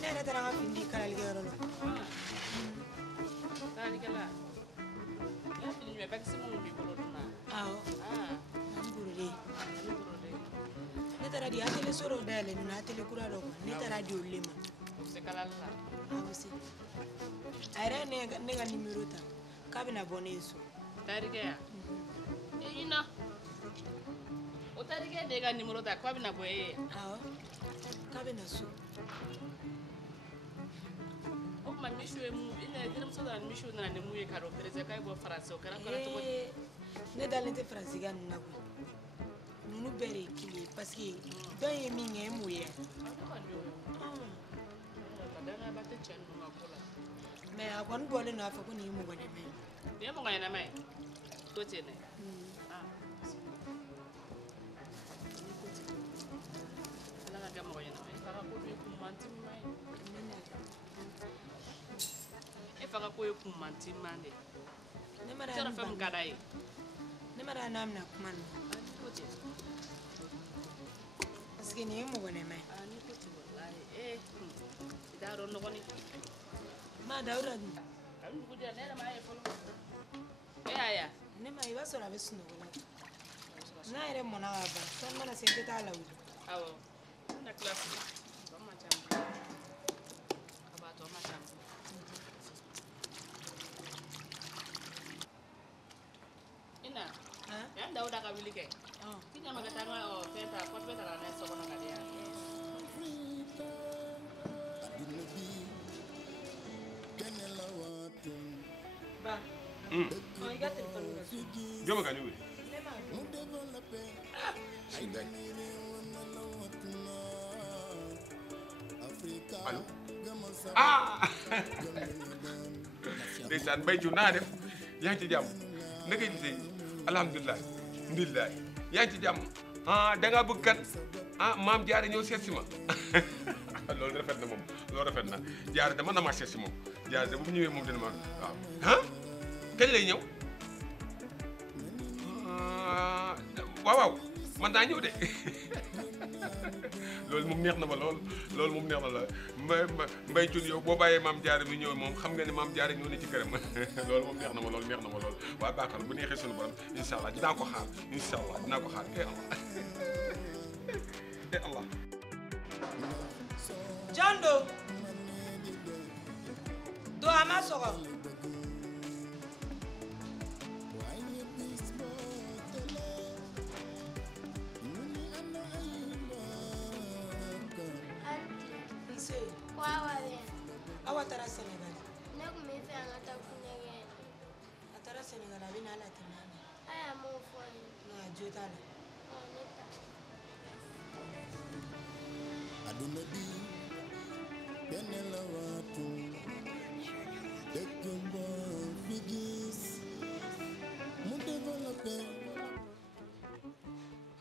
ne yɛrɛ taara n ka fini di kalalikɛyɔrɔ la. Kalalikɛla. I y'a fini jumɛn bakisi minnu b'i bolo dun na. Awɔ. Ani buruden. Ani buruden. Ne taara di atelier so dɔ dayɛlɛ nin na atelier kura dɔ kɔnɔ ne taara di olu le ma. U bɛ se kalali la. Awɔ se. A yɛrɛ ye ne ka numéro ta k'a bɛna bɔ ne ye so. Tarikɛ ya. I na. O tarikɛ de ka numéro ta k'a bɛna bɔ e ye. Awɔ. K'a bɛna so. O tuma misiw ye mun i denmuso nana ni misiw nana ni mun ye k'a dɔn perese k'a ye bɔ faransi o kɛra cogo di. Ne dalen tɛ faransikan ninnu na koyi. Ninnu bɛɛ de ye kelen ye parce que dɔn ye min kɛ e m'o ye. Danaya tɛ cɛ ninnu ka ko la. Mais a kɔni bɔlen don a fɛ ko nin ye mɔgɔ ɲɛnama ye. Nin ye mɔgɔ ɲɛnama ye. To ten dɛ. Ala ka kɛ mɔgɔ ɲɛnama ye. Fa ka ko ye kunmantima ye. E fa ka ko ye kunmantima de. Ne ma Cɛ fɛn min ka d'a ye. Ne ma n'a bɛna kuma nin parce que nin ye mɔgɔ ɲɛnama ye. Ni ko ten walayi i t'a dɔn nɔgɔnin. Ma Dawuda dun. A bɛ dugu jɛ ne yɛrɛ m'a ye fɔlɔ. E y'a ye. Ne ma i b'a sɔrɔ a bɛ sunɔgɔ la. N'a yɛrɛ mɔna ka ban sani mana se n tɛ taa lawuli. Awɔ. N na kilasi la. Tɔ man ca. A b'a tɔ man ca. Ina. Yan Dawuda ka wuli kɛ. I ɲama ka taa n ka fɛn ta kɔfɛ ta n'a ye so kɔnɔ ka di yan. Ba. I ka téléphone bɛ so. Jɔn ka ne wele? Ne m'a dɔn. Allo? Ah! Ndeysaan Mbaye Diouf naa def yaa ngi ci jàmm naka gisee alhamdulilah alhamdulilah yaa ngi ci jàmm da ngaa bëgg kan maam Diarra ñëw seet si ma loolu rafet na moom loolu rafet na Diarra dama na ma seet si moom Diarra de bu ñëwee moom dina ma waaw kañ lay ñëw waaw waaw man naa ñëw de loolu moom neex na ma loolu moom neex na la Mbaye Diouf yow boo bàyyee maam Diarra mi ñëw moom xam nga ne maam Diarra ñëw na ci këram loolu moom neex na ma lool waaye baaxal bu neexee suñu borom incha allah dinaa ko xaar incha allah dinaa ko xaar Allah John do a ma sɔgɔ. Awa taara Sénégal. Ne kun bɛ fɛ an ka taa kunnɛgɛ. A taara Sénégal a bɛ na ala tɛmɛ a ma. A y'a m'o fɔ n ye. Non a jo t'a la. Ne ta. Adunadi benela watu dekemba figis mu développer.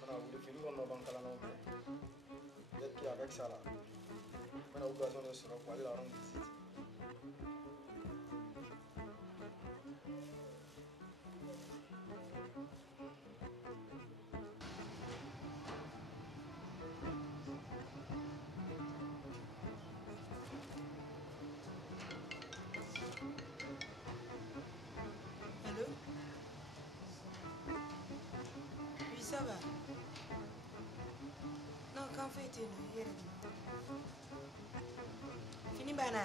Mana vous définir on va en calant. Peut-être qu'avec ça là. Mana vous besoin de se pour aller la rendre visite. Allô? Oui, ça va. Non, quand fait-il? Fini bana.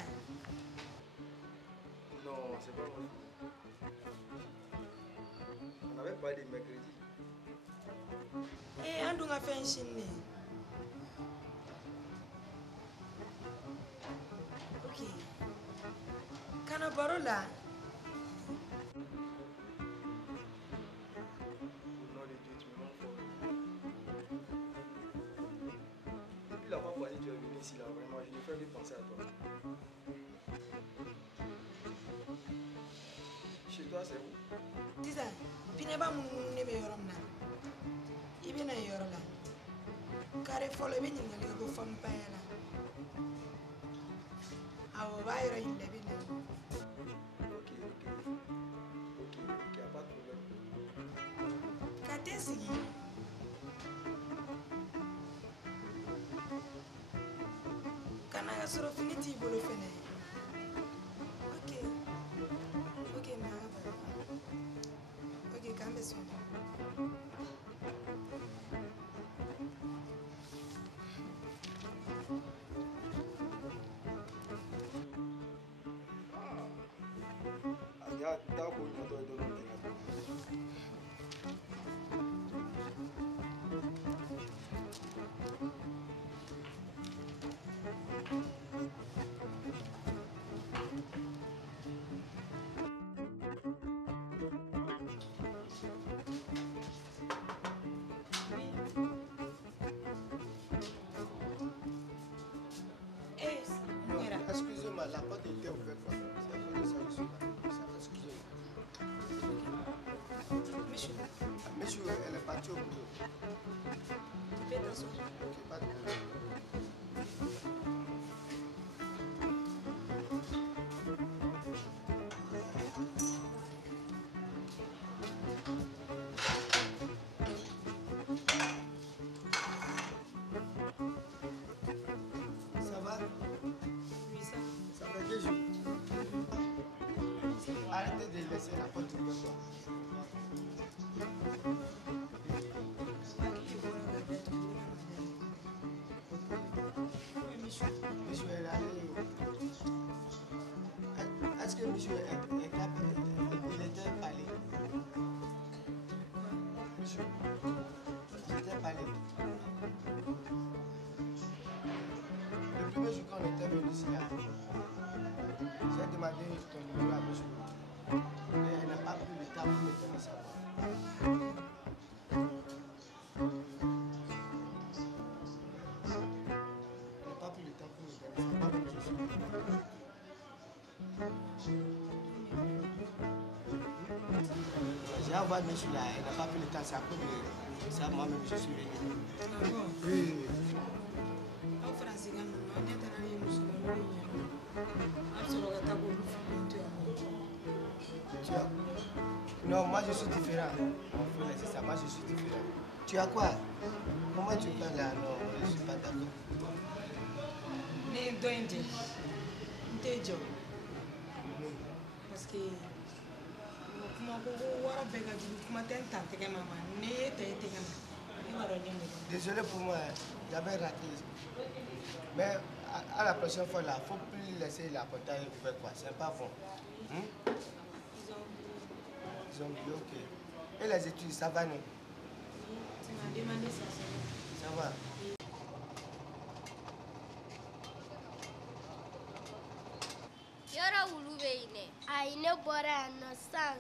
Non, c'est pas vrai. On avait parlé de mercredi. Eh, on doit faire un chine. Ok. Kana baro la. Au nom de Dieu, tu me rends fort. Depuis la fois passée, tu es venu ici là, vraiment, je ne fais que penser à toi. Chez toi, c'est où? Tisa, pineba mun ne be yɔrɔ min na. I bɛ na yɔrɔ la. Kare fɔlɔ i bɛ ɲininkali kɛ ko femme paya la. Awɔ, o b'a yɔrɔ yir'i la i bɛ na. Ok, y a pas de problème. Ka t'e sigi. Kana fana ka sɔrɔ fini t'i bolo fɛnɛ. Ok. Ok, mais an ka baro kɛ. Ok, k'an bɛ sɔn. Ya taa ko ɲɛtɔ ye dɔrɔn tɛgɛ. Eh, mira. Excusez-moi, la porte était ouverte. C'est à cause de ça que je suis là. Excusez-moi. Monsieur, Monsieur, elle est partie au boulot. tu peux t'asseoir. Ok, pas de problème. Ça va? Oui, ça. Ça fait 2 jours. Arrêtez de laisser la porte ouverte. Hakili bɔra ka datugu ne ma dɛ. Oui, monsieur. Monsieur est allé. Est-ce que monsieur est capable? Il était parlé. Monsieur, il était parlé. Le premier jour qu'on était venu ici, là, j'ai demandé ton numéro à monsieur. Mais elle n'a pas pris le temps pour me donner ça. Elle n'a pas pris le temps pour me donner ça. Moi-même, je suis venu. J'ai envoyé monsieur là, elle n'a pas pris le temps, c'est à cause de ça, moi-même je suis venu. Ah bon? Oui. Aw faransikan ninnu aw ɲɛ tana ye musomanninw ye ɲɛna. A bɛ sɔrɔ ka taa k'olu fililen to yan nɔ. Tu as... Non, moi je suis différent. Mon frère, c'est ça, moi je suis différent. Tu as quoi? Comment tu parles là? Non, je ne suis pas d'accord. Ne ye dɔ in jɛ n tɛ jɛ o parce que o kuma ko wɔɔrɔ bɛɛ ka jugu kuma tɛ n ta tɛgɛ ma ma ne ye ta e tɛgɛ ma e b'a dɔn ne m'o dɔn. Désolé pour moi, hein, j'avais raté. Mais à la prochaine fois là, il ne faut plus laisser la portail ouverte quoi, c'est pas bon. Hein? Ils ont oublié, ok. Et les études, ça va non? Tu m'as demandé ça. Ça va. Yɔrɔ wulu bɛ yen dɛ. Ayi ne bɔra yan nɔ sisan.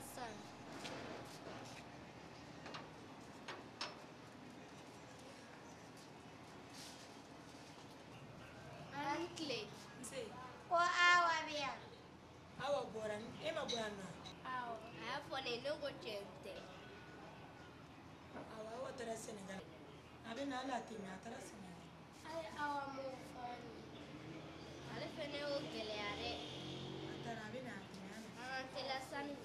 An tile. Nse, Ko Awa bɛ yan. Awa bɔra e ma bɔ yan nɔ. Awɔ. A y'a fɔ ne ye ne ko tiɲɛ tɛ. Awa Awa taara Sɛnɛgali. A bɛ na hali a tɛ mɛn a taara Sɛnɛgali. Ayi Awa m'o fɔ n ye. Ale fɛnɛ y'o gɛlɛya dɛ. A taara a bɛ na a tɛ mɛn a na. An ka teliya sani.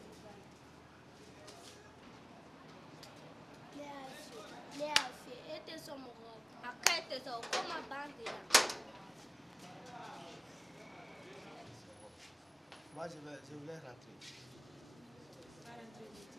Ne y'a f'i ye e tɛ sɔn mɔgɔ ma. A ka ɲi tɛ sɔn o ko ma ban ten na. Moi je voulais rentrer. Va rentrer vite.